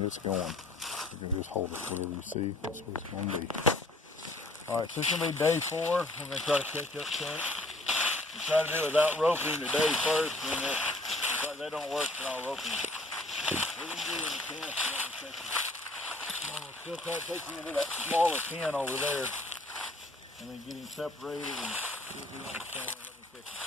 It's going. You can just hold it. Whatever you see, that's what it's going to be. All right, so it's going to be day 4. We're going to try to catch up to it. We try to do it without roping today first, and if they don't work, then I'll rope them. What do you do in the pen? I'm going to still try to take you into that smaller pen over there, and then get him separated and see if he understands and let me catch him.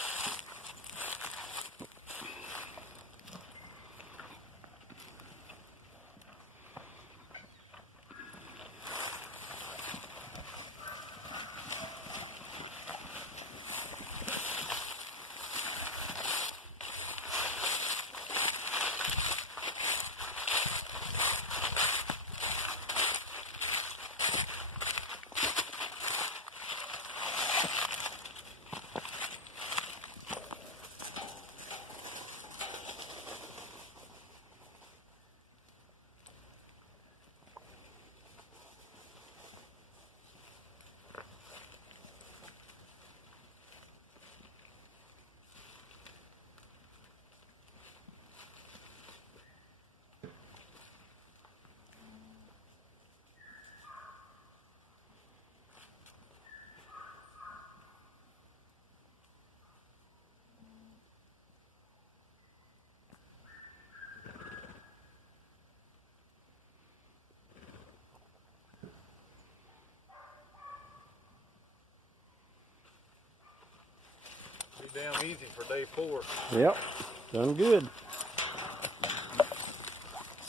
Damn easy for day 4. Yep, done good.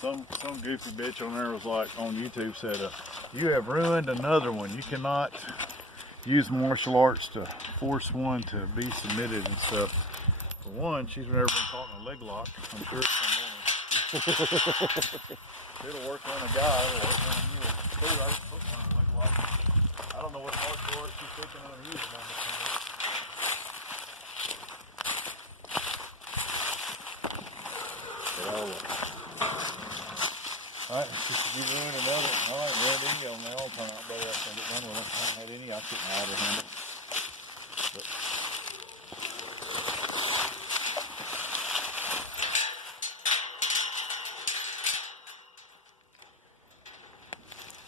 Some goofy bitch on there was like, on YouTube said, you have ruined another one. You cannot use martial arts to force one to be submitted and stuff. For one, she's never been caught in a leg lock. I'm sure it's some it'll work on a guy, it'll work on a mule. Dude, I just put one in a leg lock. I don't know what martial arts she's thinking on using on this thing. Alright, just you ruined another. Alright, red dingo now. I'll turn out better after I get done with it. I haven't had any. I'll keep my outer handle. But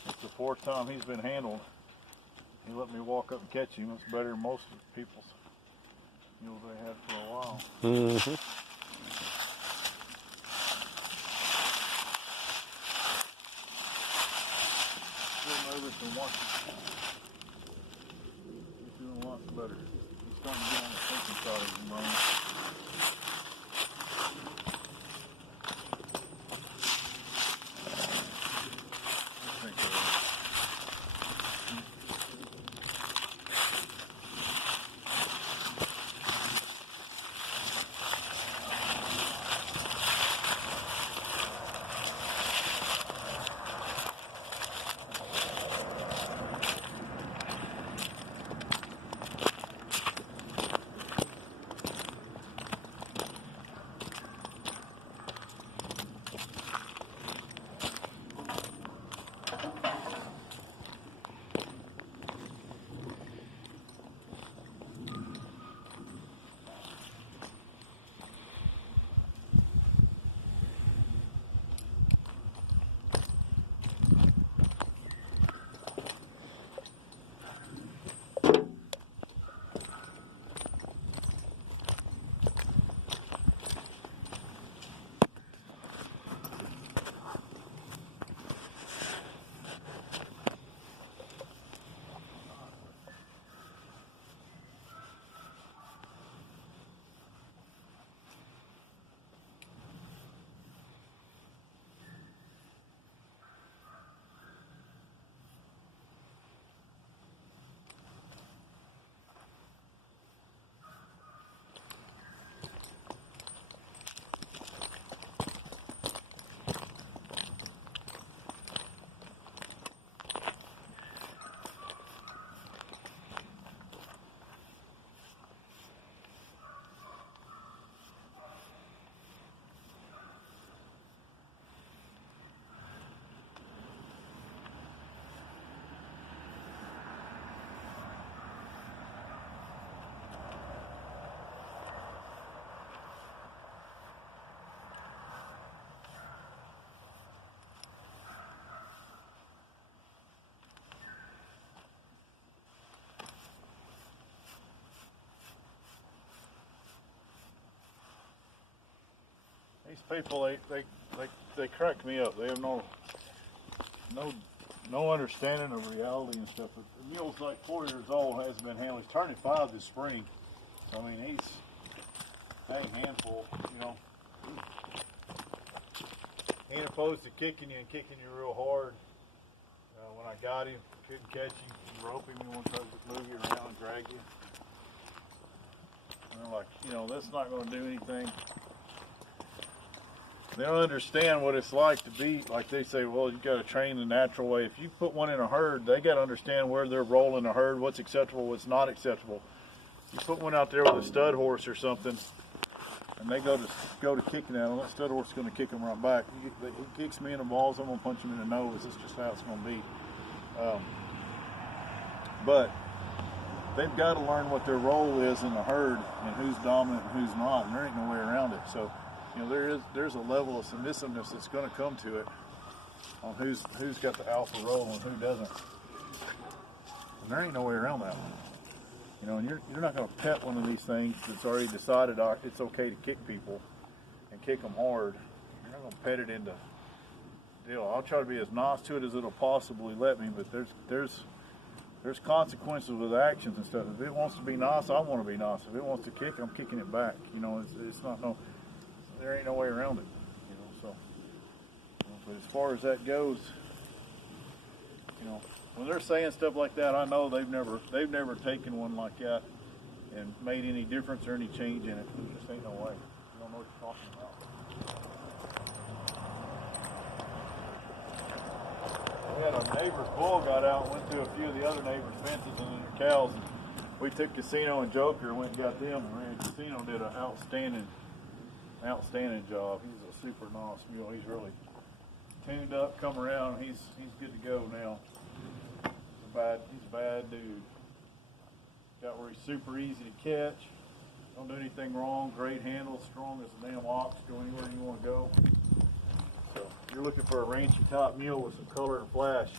it's the 4th time he's been handled. He let me walk up and catch him. That's better than most of the people's mules they had for a while. Mm-hmm. And watch him. He's doing lots better. He's starting to get on the thinking side of his brain. people, they crack me up. They have no understanding of reality and stuff. But the mule's like 4 years old, hasn't been handled. He's turning 5 this spring. So, I mean, he's a handful, you know. He ain't opposed to kicking you and kicking you real hard. When I got him, couldn't catch him, rope him, he wanted to move you around and drag you. And they're like, you know, that's not going to do anything. They don't understand what it's like to be, like they say, well, you got to train the natural way. If you put one in a herd, they got to understand where they're rolling a herd, what's acceptable, what's not acceptable. You put one out there with a stud horse or something, and they go to kicking at him, that stud horse is going to kick him right back. He kicks me in the balls, I'm going to punch him in the nose. That's just how it's going to be. But they've got to learn what their role is in the herd and who's dominant and who's not, and there ain't no way around it. So, you know, there's a level of submissiveness that's going to come to it on who's got the alpha role and who doesn't. And there ain't no way around that one. You know, and you're not going to pet one of these things that's already decided it's okay to kick people and kick them hard. You're not going to pet it into deal. I'll try to be as nice to it as it'll possibly let me, but there's consequences with actions and stuff. If it wants to be nice, I want to be nice. If it wants to kick, I'm kicking it back. You know, it's not there ain't no way around it. You know, so. But as far as that goes, you know, when they're saying stuff like that, I know they've never taken one like that and made any difference or any change in it. There just ain't no way. You don't know what you're talking about. We had a neighbor's bull got out and went through a few of the other neighbors' fences and their cows. And we took Casino and Joker and went and got them. And Casino did an outstanding job. He's a super nice mule. He's really tuned up, come around. He's good to go now. He's a bad dude. Got where he's super easy to catch. Don't do anything wrong. Great handle, strong as a damn ox. Go anywhere you want to go. So if you're looking for a ranchy top mule with some color and flash,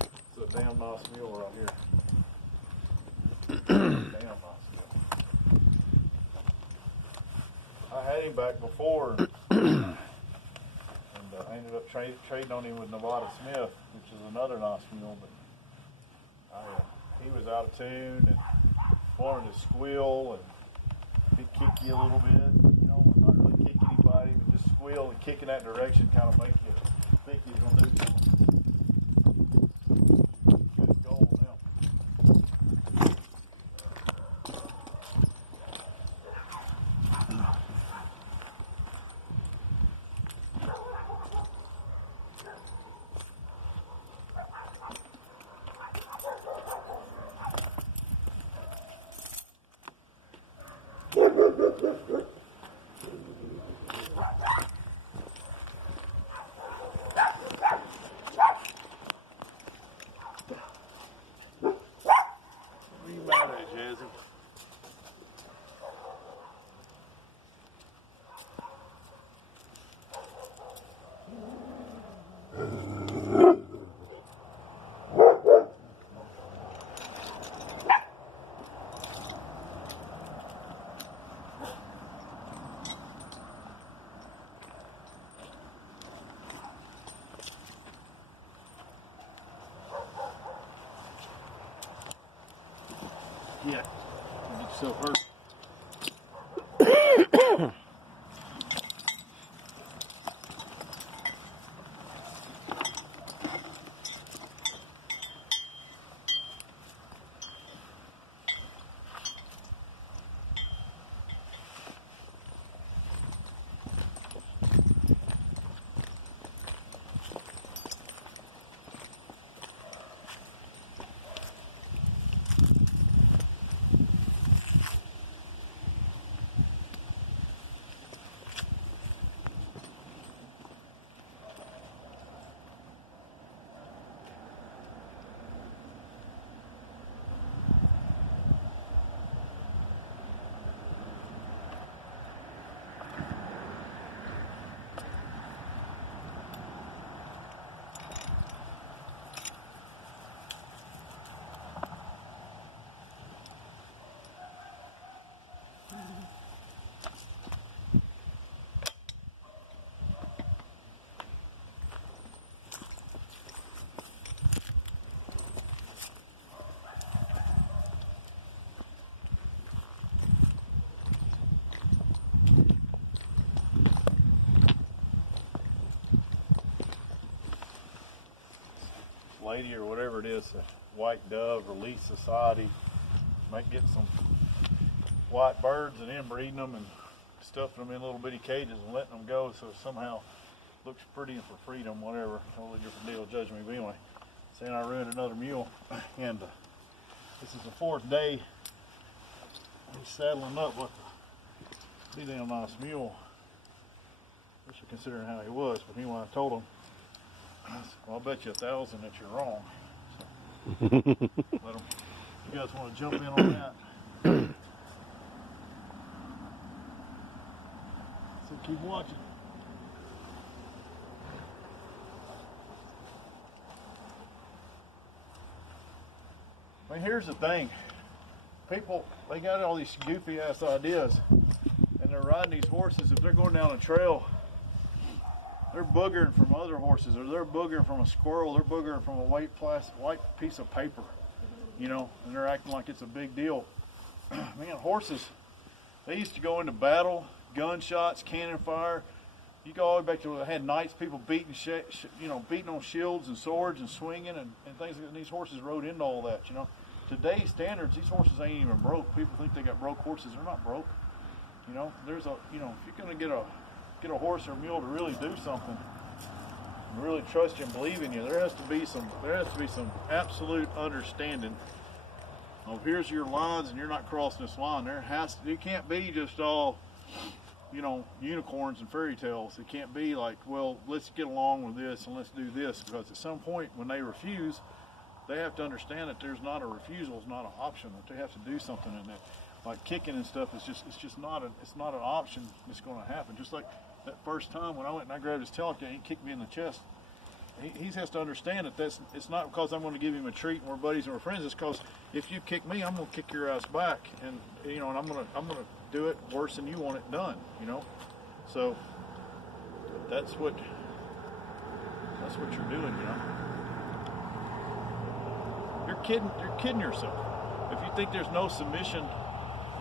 it's a damn nice mule right here. Damn nice mule. I had him back before, and I ended up trading on him with Nevada Smith, which is another nice mule. But he was out of tune and wanted to squeal, and he'd kick you a little bit. You know, not really kick anybody, but just squeal and kick in that direction, kind of make you think he's going to do something. Good goal now. Yeah, you get yourself hurt. lady or whatever it is, the White Dove Relief Society, might get some white birds and inbreeding them and stuffing them in little bitty cages and letting them go so it somehow looks pretty and for freedom, whatever. Totally different deal, judge me. But anyway, saying I ruined another mule, and this is the 4th day. He's saddling up with a pretty damn nice mule, especially considering how he was. But anyway, I told him, I said, well, I'll bet you 1,000 that you're wrong. So, let him. You guys want to jump in on that? So keep watching. I mean, here's the thing. People, they got all these goofy ass ideas, and they're riding these horses. If they're going down a trail, they're boogering from other horses, or they're boogering from a squirrel, they're boogering from a white piece of paper, you know, and they're acting like it's a big deal. Man, horses, they used to go into battle, gunshots, cannon fire. You go all the way back to when they had knights, people beating, beating on shields and swords and swinging and things like that. And these horses rode into all that, you know. Today's standards, these horses ain't even broke. People think they got broke horses. They're not broke. You know, there's a, you know, if you're gonna get a horse or a mule to really do something, and really trust you and believe in you, there has to be some absolute understanding of here's your lines and you're not crossing this line. It can't be just all, you know, unicorns and fairy tales. It can't be like, well, let's get along with this and let's do this, because at some point when they refuse, they have to understand that there's not a refusal, it's not an option, that they have to do something in that. Like kicking and stuff is just not an option that's going to happen. Just like that first time when I went and I grabbed his tail and he kicked me in the chest. He has to understand that it's not because I'm going to give him a treat and we're buddies and we're friends. It's because if you kick me, I'm going to kick your ass back, and you know, and I'm going to do it worse than you want it done. You know, so that's what you're doing. You know, you're kidding yourself if you think there's no submission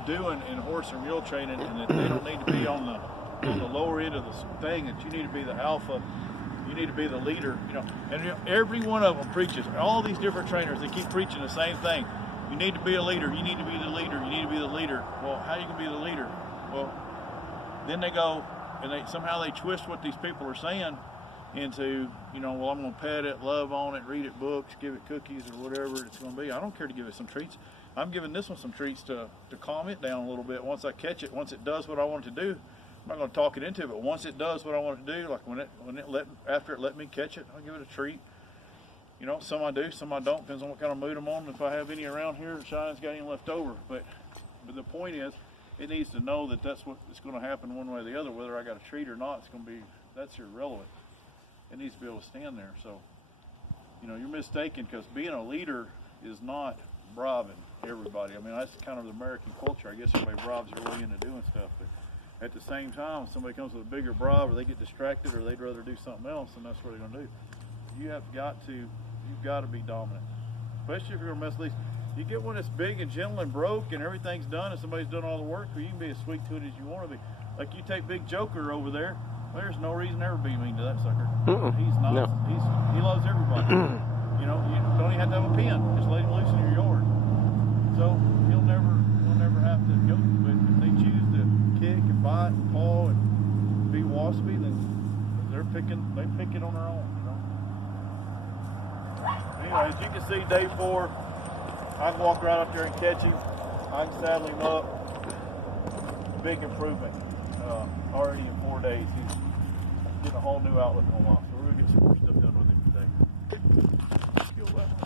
doing in horse or mule training, and that they don't need to be on the lower end of the thing, that you need to be the alpha. You need to be the leader, you know. And you know, every one of them preaches. All these different trainers, they keep preaching the same thing. You need to be a leader. You need to be the leader. You need to be the leader. Well, how you can be the leader? Well, then they go and somehow they twist what these people are saying into, you know, well, I'm going to pet it, love on it, read it books, give it cookies or whatever it's going to be. I don't care to give it some treats. I'm giving this one some treats to calm it down a little bit. Once I catch it, once it does what I want it to do, I'm not going to talk it into it, but once it does what I want it to do, like after it let me catch it, I'll give it a treat. You know, some I do, some I don't. Depends on what kind of mood I'm on. If I have any around here, Cheyenne's got any left over. But the point is, it needs to know that that's what is going to happen one way or the other. Whether I got a treat or not, that's irrelevant. It needs to be able to stand there. So, you know, you're mistaken, because being a leader is not bribing everybody. I mean, that's kind of the American culture. I guess everybody bribes their way into doing stuff, but at the same time, if somebody comes with a bigger bribe, or they get distracted, or they'd rather do something else, and that's what they're going to do. You've got to be dominant, especially if you're going to mess with these. You get one that's big and gentle and broke, and everything's done, and somebody's done all the work. Well, you can be as sweet to it as you want to be. Like you take Big Joker over there. There's no reason to ever be mean to that sucker. He's not. No. He loves everybody. You know, you don't even have to have a pen. Just let him loose in your yard. So he'll never have to go. But if they choose to kick and bite and paw and be waspy, then they pick it on their own, you know. Anyway, as you can see, day 4, I can walk right up there and catch him. I can saddle him up. Big improvement. Already in 4 days, he's getting a whole new outlook on life. So we're gonna get some more stuff done with him today. Kill that one.